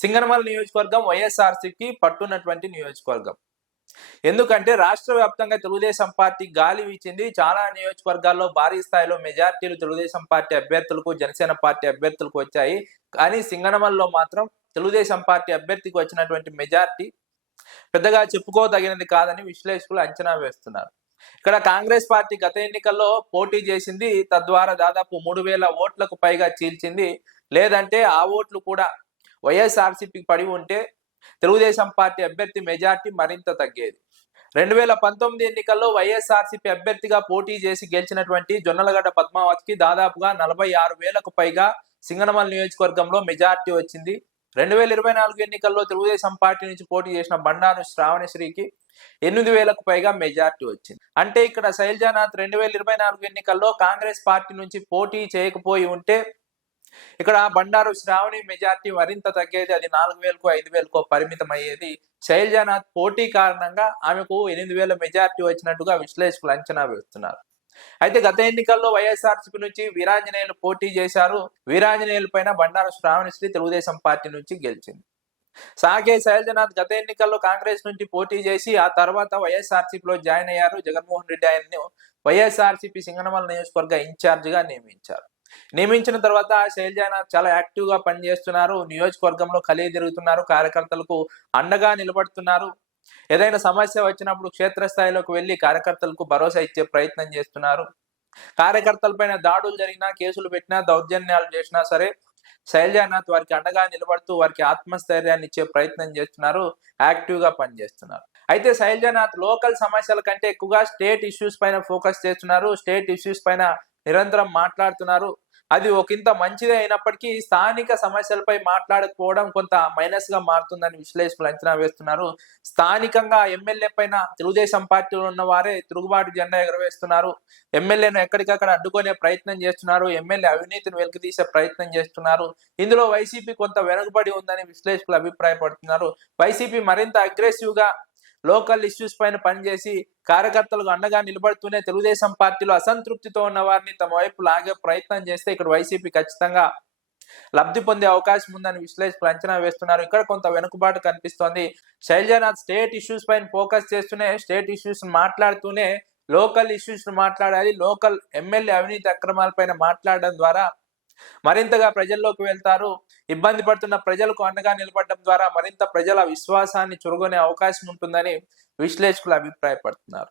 సింగనమల నియోజకవర్గం వైఎస్ఆర్సీకి పట్టున్నటువంటి నియోజకవర్గం. ఎందుకంటే రాష్ట్ర వ్యాప్తంగా తెలుగుదేశం పార్టీ గాలి వీచింది. చాలా నియోజకవర్గాల్లో భారీ స్థాయిలో మెజార్టీలు తెలుగుదేశం పార్టీ అభ్యర్థులకు, జనసేన పార్టీ అభ్యర్థులకు వచ్చాయి. కానీ సింగనమలలో మాత్రం తెలుగుదేశం పార్టీ అభ్యర్థికి వచ్చినటువంటి మెజార్టీ పెద్దగా చెప్పుకోదగినది కాదని విశ్లేషకులు అంచనా వేస్తున్నారు. ఇక్కడ కాంగ్రెస్ పార్టీ గత ఎన్నికల్లో పోటీ చేసింది, తద్వారా దాదాపు 3000 ఓట్లకు పైగా చీల్చింది. లేదంటే ఆ ఓట్లు కూడా వైఎస్ఆర్సీపీకి పడి ఉంటే తెలుగుదేశం పార్టీ అభ్యర్థి మెజార్టీ మరింత తగ్గేది. 2019 ఎన్నికల్లో వైఎస్ఆర్సీపీ అభ్యర్థిగా పోటీ చేసి గెలిచినటువంటి జొన్నలగడ్డ పద్మావతికి దాదాపుగా 46,000కు పైగా సింగనమల నియోజకవర్గంలో మెజార్టీ వచ్చింది. 2024 ఎన్నికల్లో తెలుగుదేశం పార్టీ నుంచి పోటీ చేసిన బండారు శ్రావణశ్రీకి 8,000కు పైగా మెజార్టీ వచ్చింది. అంటే ఇక్కడ శైలజానాథ్ 2024 ఎన్నికల్లో కాంగ్రెస్ పార్టీ నుంచి పోటీ చేయకపోయి ఉంటే ఇక్కడ బండారు శ్రావణి మెజార్టీ మరింత తగ్గేది. అది 4,000కో 5,000కో పరిమితం అయ్యేది. శైలజానాథ్ పోటీ కారణంగా ఆమెకు 8,000 మెజార్టీ వచ్చినట్టుగా విశ్లేషకులు అంచనా వేస్తున్నారు. అయితే గత ఎన్నికల్లో వైఎస్ఆర్సీపీ నుంచి వీరాంజనేయులు పోటీ చేశారు. వీరాంజనేయుల పైన బండారు శ్రావణశ్రీ తెలుగుదేశం పార్టీ నుంచి గెలిచింది. సాగే శైలజనాథ్ గత ఎన్నికల్లో కాంగ్రెస్ నుంచి పోటీ చేసి ఆ తర్వాత వైఎస్ఆర్సీపీలో జాయిన్ అయ్యారు. జగన్మోహన్ రెడ్డి ఆయన్ను వైఎస్ఆర్సీపీ సింగనమల నియోజకవర్గ ఇన్ఛార్జ్ గా నియమించారు. నియమించిన తర్వాత శైలజానాథ్ చాలా యాక్టివ్ గా పనిచేస్తున్నారు. నియోజకవర్గంలో కలిగి తిరుగుతున్నారు, కార్యకర్తలకు అండగా నిలబడుతున్నారు. ఏదైనా సమస్య వచ్చినప్పుడు క్షేత్రస్థాయిలోకి వెళ్లి కార్యకర్తలకు భరోసా ఇచ్చే ప్రయత్నం చేస్తున్నారు. కార్యకర్తలపైన దాడులు జరిగినా, కేసులు పెట్టినా, దౌర్జన్యాలు చేసినా సరే శైలజానాథ్ వారికి అండగా నిలబడుతూ వారికి ఆత్మస్థైర్యాన్ని ఇచ్చే ప్రయత్నం చేస్తున్నారు, యాక్టివ్ గా పనిచేస్తున్నారు. అయితే శైలజానాథ్ లోకల్ సమస్యల కంటే ఎక్కువగా స్టేట్ ఇష్యూస్ పైన ఫోకస్ చేస్తున్నారు. స్టేట్ ఇష్యూస్ పైన నిరంతరం మాట్లాడుతున్నారు. అది ఒకంత మంచిదే అయినప్పటికీ స్థానిక సమస్యలపై మాట్లాడకపోవడం కొంత మైనస్ గా మారుతుందని విశ్లేషకులు అంచనా వేస్తున్నారు. స్థానికంగా ఎమ్మెల్యే పైన తెలుగుదేశం పార్టీలో ఉన్న వారే తిరుగుబాటు జెండా ఎగరవేస్తున్నారు. ఎమ్మెల్యేను ఎక్కడికక్కడ అడ్డుకునే ప్రయత్నం చేస్తున్నారు. ఎమ్మెల్యే అవినీతిని వెలికితీసే ప్రయత్నం చేస్తున్నారు. ఇందులో వైసీపీ కొంత వెనుకబడి ఉందని విశ్లేషకులు అభిప్రాయపడుతున్నారు. వైసీపీ మరింత అగ్రెసివ్ గా లోకల్ ఇష్యూస్ పైన పనిచేసి కార్యకర్తలకు అండగా నిలబడుతూనే తెలుగుదేశం పార్టీలో అసంతృప్తితో ఉన్న వారిని తమ వైపు లాగే ప్రయత్నం చేస్తే ఇక్కడ వైసీపీ ఖచ్చితంగా లబ్ధి పొందే అవకాశం ఉందని విశ్లేషకులు అంచనా వేస్తున్నారు. ఇక్కడ కొంత వెనుకబాటు కనిపిస్తోంది. శైలజానాథ్ స్టేట్ ఇష్యూస్ పైన ఫోకస్ చేస్తూనే, స్టేట్ ఇష్యూస్ మాట్లాడుతూనే లోకల్ ఇష్యూస్ మాట్లాడాలి. లోకల్ ఎమ్మెల్యే అవినీతి అక్రమాలపైన మాట్లాడడం ద్వారా మరింతగా ప్రజల్లోకి వెళ్తారు. ఇబ్బంది పడుతున్న ప్రజలకు అండగా నిలబడడం ద్వారా మరింత ప్రజల విశ్వాసాన్ని చురగొనే అవకాశం ఉంటుందని విశ్లేషకులు అభిప్రాయపడుతున్నారు.